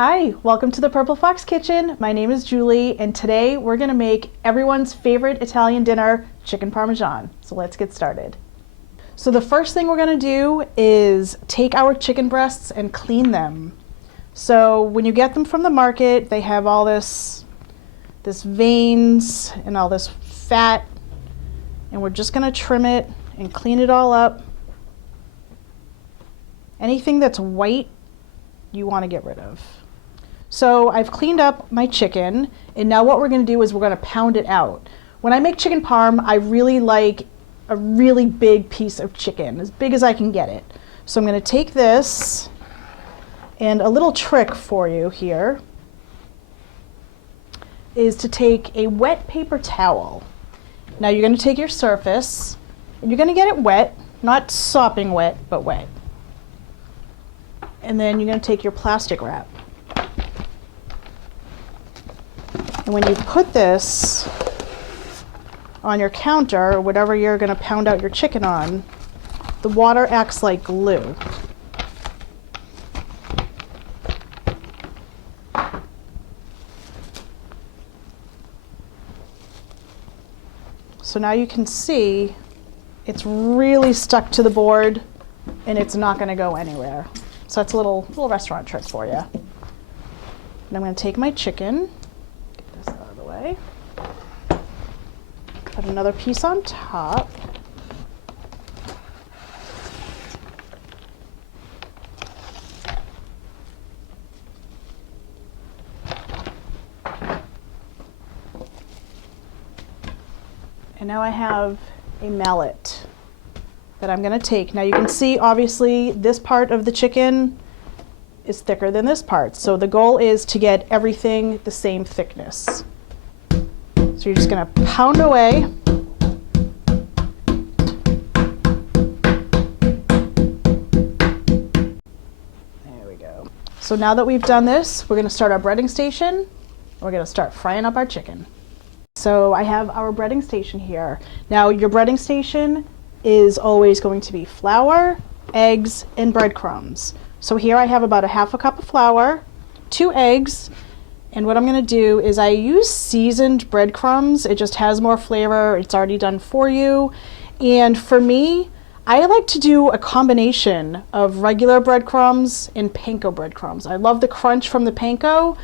Hi, welcome to the Purple Fox Kitchen. My name is Julie, and today we're gonna make everyone's favorite Italian dinner, chicken parmesan. So let's get started. So the first thing we're gonna do is take our chicken breasts and clean them. So when you get them from the market, they have all this veins and all this fat, and we're just gonna trim it and clean it all up. Anything that's white, you wanna get rid of. So I've cleaned up my chicken, and now what we're gonna do is we're gonna pound it out. When I make chicken parm, I really like a really big piece of chicken, as big as I can get it. So I'm gonna take this, and a little trick for you here is to take a wet paper towel. Now you're gonna take your surface, and you're gonna get it wet, not sopping wet, but wet. And then you're gonna take your plastic wrap. And when you put this on your counter, or whatever you're going to pound out your chicken on, the water acts like glue. So now you can see it's really stuck to the board and it's not going to go anywhere. So that's a little restaurant trick for you. And I'm going to take my chicken. Put another piece on top. And now I have a mallet that I'm going to take. Now you can see obviously this part of the chicken is thicker than this part. So the goal is to get everything the same thickness. So you're just going to pound away. There we go. So now that we've done this, we're going to start our breading station. We're going to start frying up our chicken. So I have our breading station here. Now your breading station is always going to be flour, eggs, and breadcrumbs. So here I have about a half a cup of flour, 2 eggs, and what I'm going to do is I use seasoned breadcrumbs. It just has more flavor. It's already done for you. And for me, I like to do a combination of regular breadcrumbs and panko breadcrumbs. I love the crunch from the panko,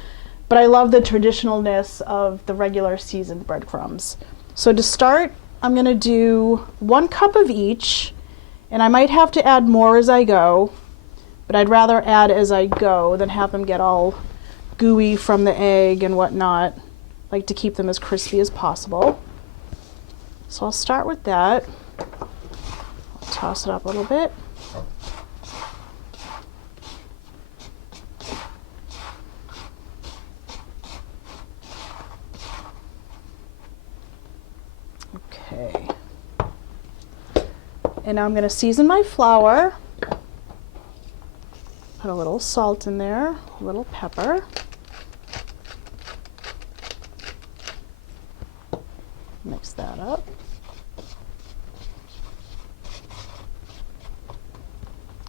but I love the traditionalness of the regular seasoned breadcrumbs. So to start, I'm going to do 1 cup of each, and I might have to add more as I go, but I'd rather add as I go than have them get all gooey from the egg and whatnot. I like to keep them as crispy as possible. So I'll start with that. I'll toss it up a little bit. Okay. And now I'm going to season my flour. Put a little salt in there, a little pepper. Mix that up.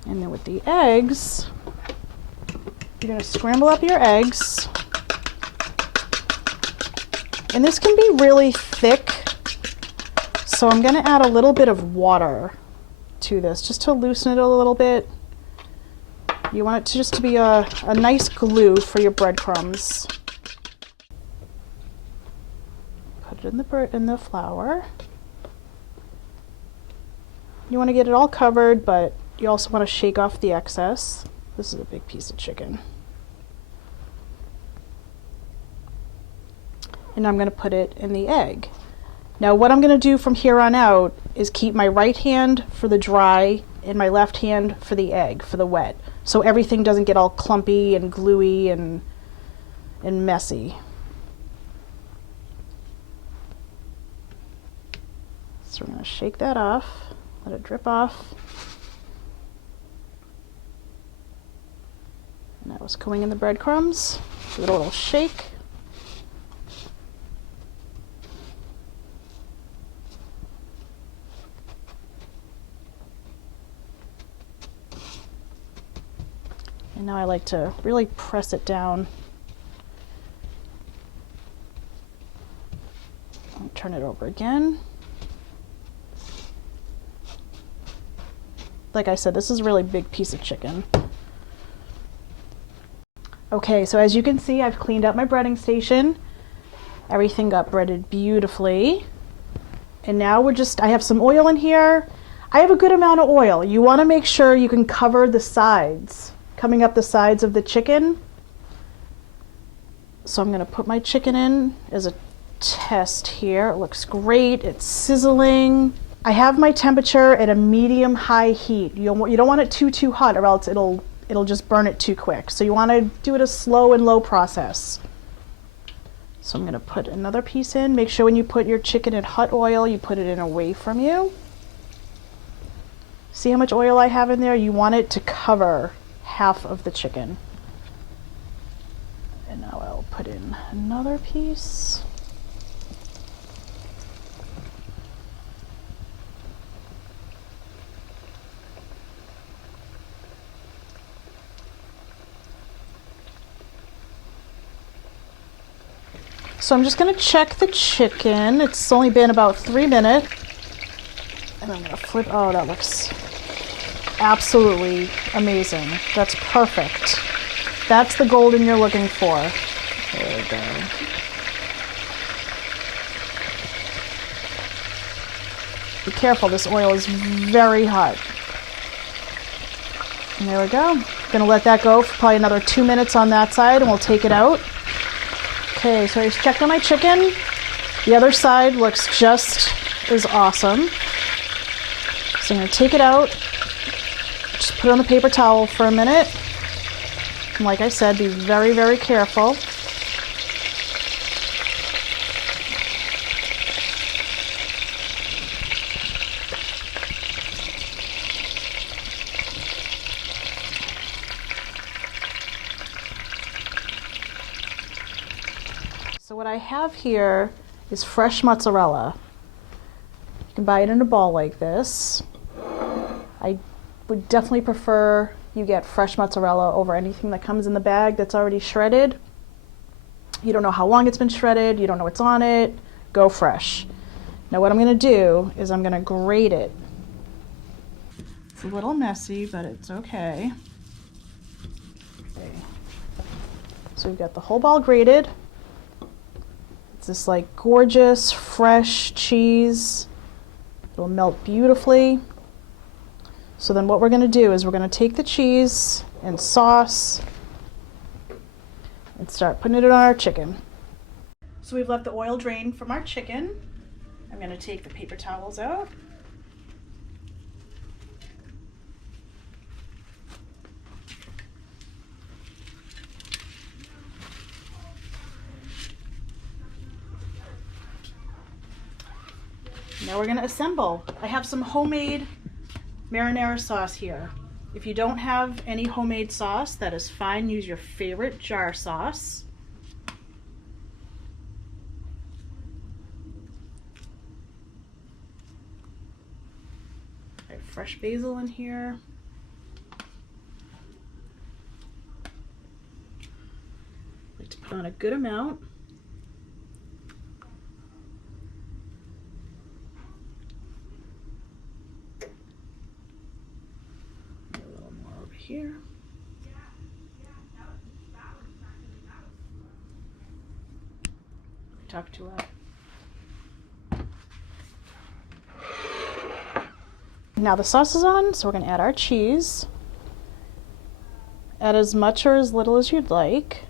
And then with the eggs, you're going to scramble up your eggs. And this can be really thick, so I'm going to add a little bit of water to this just to loosen it a little bit. You want it to just be a nice glue for your breadcrumbs. Put it in the flour. You want to get it all covered, but you also want to shake off the excess. This is a big piece of chicken. And I'm going to put it in the egg. Now what I'm going to do from here on out is keep my right hand for the dry and my left hand for the egg, for the wet. So everything doesn't get all clumpy and gluey and messy. So we're going to shake that off, let it drip off. And that was going in the breadcrumbs. Give it a little shake. And now I like to really press it down. I'll turn it over again. Like I said, this is a really big piece of chicken. Okay, so as you can see, I've cleaned up my breading station. Everything got breaded beautifully. And now I have some oil in here. I have a good amount of oil. You want to make sure you can cover the sides, coming up the sides of the chicken. So I'm going to put my chicken in as a test here. It looks great. It's sizzling. I have my temperature at a medium-high heat. You don't want it too hot, or else it'll just burn it too quick. So you want to do it a slow and low process. So I'm going to put another piece in. Make sure when you put your chicken in hot oil, you put it in away from you. See how much oil I have in there? You want it to cover half of the chicken. And now I'll put in another piece. So I'm just going to check the chicken. It's only been about 3 minutes. And I'm going to flip. Oh, that looks absolutely amazing. That's perfect. That's the golden you're looking for. There we go. Be careful, this oil is very hot. And there we go. Gonna let that go for probably another 2 minutes on that side, and we'll take it out. Okay, so I just checked on my chicken. The other side looks just as awesome. So I'm gonna take it out, just put it on the paper towel for a minute. And like I said, be very, very careful. So what I have here is fresh mozzarella. You can buy it in a ball like this. I would definitely prefer you get fresh mozzarella over anything that comes in the bag that's already shredded. You don't know how long it's been shredded, you don't know what's on it, go fresh. Now what I'm going to do is I'm going to grate it. It's a little messy, but it's okay. So we've got the whole ball grated. It's this like gorgeous, fresh cheese. It'll melt beautifully. So then what we're going to do is we're going to take the cheese and sauce and start putting it on our chicken. So we've let the oil drain from our chicken. I'm going to take the paper towels out. Now we're going to assemble. I have some homemade marinara sauce here. If you don't have any homemade sauce, that is fine. Use your favorite jar sauce. I have fresh basil in here. I like to put on a good amount. Here. Talk to her. Now the sauce is on, so we're going to add our cheese. Add as much or as little as you'd like.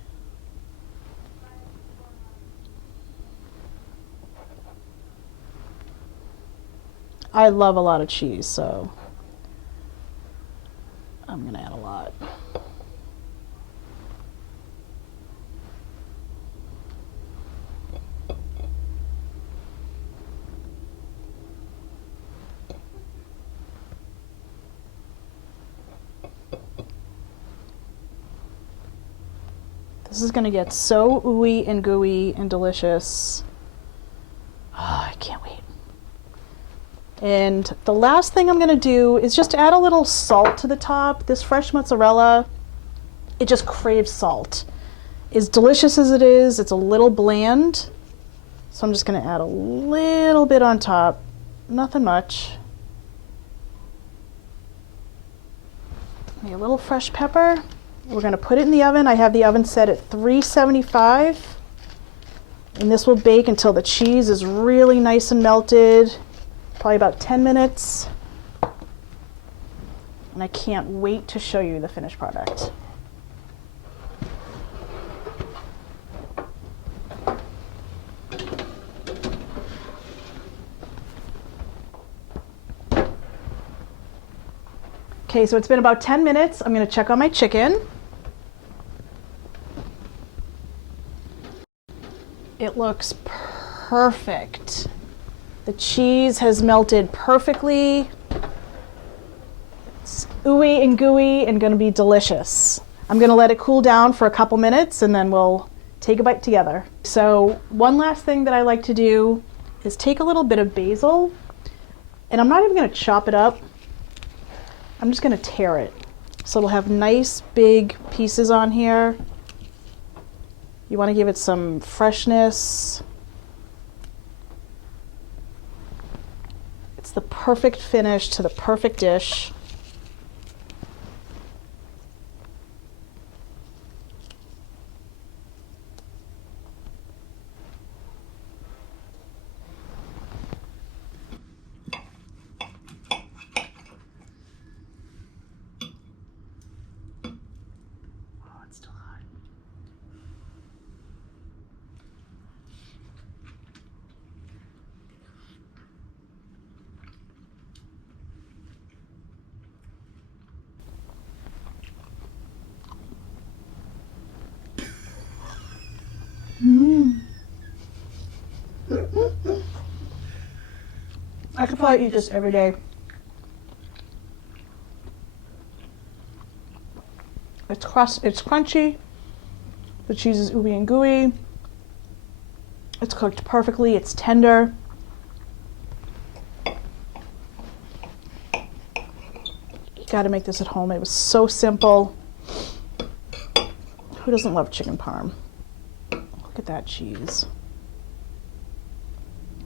I love a lot of cheese, so I'm going to add a lot. This is going to get so ooey and gooey and delicious. Oh, I can't wait. And the last thing I'm going to do is just add a little salt to the top. This fresh mozzarella it just craves salt. As delicious as it is, it's a little bland. So I'm just gonna add a little bit on top, nothing much. A little fresh pepper. We're gonna put it in the oven. I have the oven set at 375. And this will bake until the cheese is really nice and melted, probably about 10 minutes. And I can't wait to show you the finished product. Okay, so it's been about 10 minutes. I'm gonna check on my chicken. It looks perfect. The cheese has melted perfectly. It's ooey and gooey and gonna be delicious. I'm gonna let it cool down for a couple minutes and then we'll take a bite together. So one last thing that I like to do is take a little bit of basil, and I'm not even gonna chop it up. I'm just gonna tear it. So it'll have nice big pieces on here. You wanna give it some freshness. It's the perfect finish to the perfect dish. I could probably eat this every day. It's crunchy. The cheese is ooey and gooey. It's cooked perfectly. It's tender. You gotta make this at home. It was so simple. Who doesn't love chicken parm? Look at that cheese.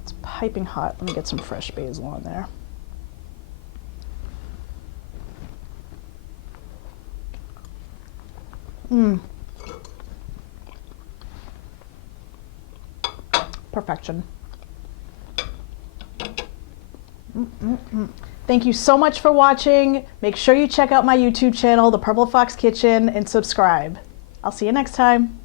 It's piping hot. Let me get some fresh basil on there. Perfection. Thank you so much for watching. Make sure you check out my YouTube channel, The Purple Fox Kitchen, and subscribe. I'll see you next time.